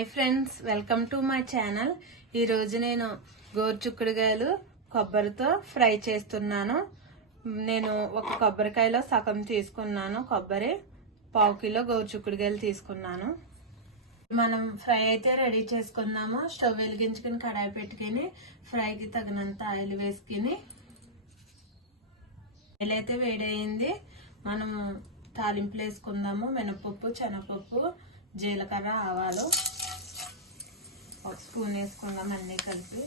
Hi friends welcome to my channel. ఈరోజు నేను గోరుచుక్కుడుగాయలు కొబ్బరితో fry చేస్తున్నాను. నేను ఒక కొబ్బరికాయలో సగం తీసుకున్నాను కొబ్బరి పావు కిలో గోరుచుక్కుడుగాయలు తీసుకున్నాను. మనం ఫ్రై అయితే రెడీ చేసుకుందాము. స్టవ్ వెలిగించుకుని కడాయి పెట్టుకుని ఫ్రైకి తగినంత ఆయిల్ వేసుకుని ఆయిల్ అయితే వేడయింది. మనము తాలింపులు వేసుకుందాము. మినపప్పు శనగపప్పు జీలకర్ర ఆవాలు. ఒక స్పూన్ వేసుకుందాం అన్నీ కలిపి.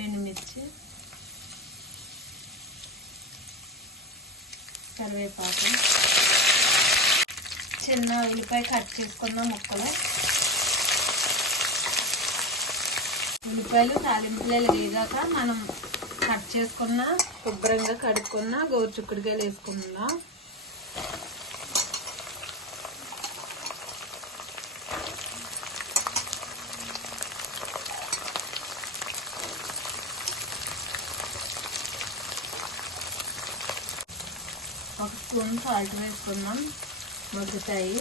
ఎండుమిర్చి. కరివేపాకు. చిన్న ఉల్లిపాయ కట్ చేసుకుందాం ముక్కలు. ఉల్లిపాయలు తాలింపులేలు వేగాక మనం కట్ చేసుకున్న శుభ్రంగా కడుక్కున్న గోరుచుక్కుడుకాయలు వేసుకుందాం. ఒక స్పూన్ సాల్ట్ వేసుకుందాం. మగ్గుతాయి.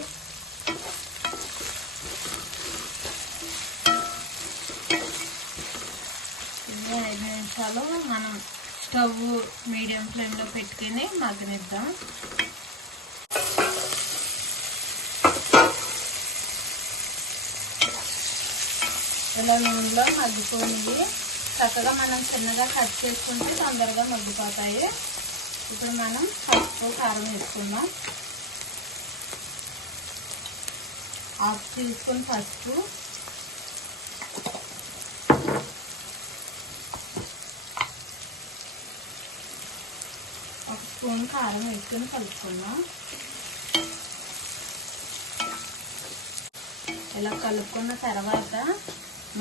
ఇది ఐదు నిమిషాలు మనం స్టవ్ మీడియం ఫ్లేమ్లో పెట్టుకుని మగ్గనిద్దాం. ఇలా నూనెలో మగ్గిపోయి చక్కగా మనం చిన్నగా కట్ చేసుకుంటే తొందరగా మగ్గిపోతాయి. ఇప్పుడు మనం పసుపు కారం వేసుకుందాం. హాఫ్ టీ స్పూన్ పసుపు. ఒక స్పూన్ కారం వేసుకొని కలుపుకుందాం. ఇలా కలుపుకున్న తర్వాత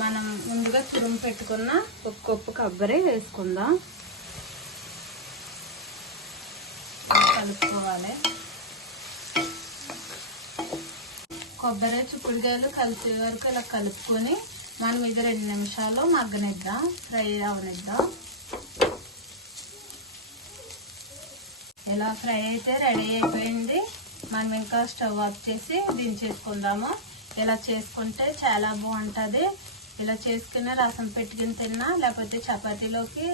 మనం ముందుగా తురుము పెట్టుకున్న ఒక కప్పు కొబ్బరి వేసుకుందాం. కలుపుకోవాలి. కొబ్బరి చుక్కుడుకాయలు కలిసే వరకు ఇలా కలుపుకొని మనం ఇది రెండు నిమిషాలు మగ్గనిద్దాం. ఫ్రై అవనిద్దాం. ఇలా ఫ్రై అయితే రెడీ అయిపోయింది. మనం ఇంకా స్టవ్ ఆఫ్ చేసి దించేసుకుందాము. ఇలా చేసుకుంటే చాలా బాగుంటుంది. ఇలా చేసుకున్న రసం పెట్టుకుని తిన్నా లేకపోతే చపాతీలోకి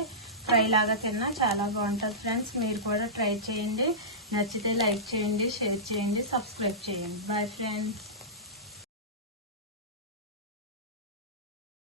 ఫ్రై లాగా తిన్నా చాలా బాగుంటుంది ఫ్రెండ్స్. మీరు కూడా ట్రై చేయండి. నచ్చితే లైక్ చేయండి షేర్ చేయండి సబ్స్క్రైబ్ చేయండి. Bye friends.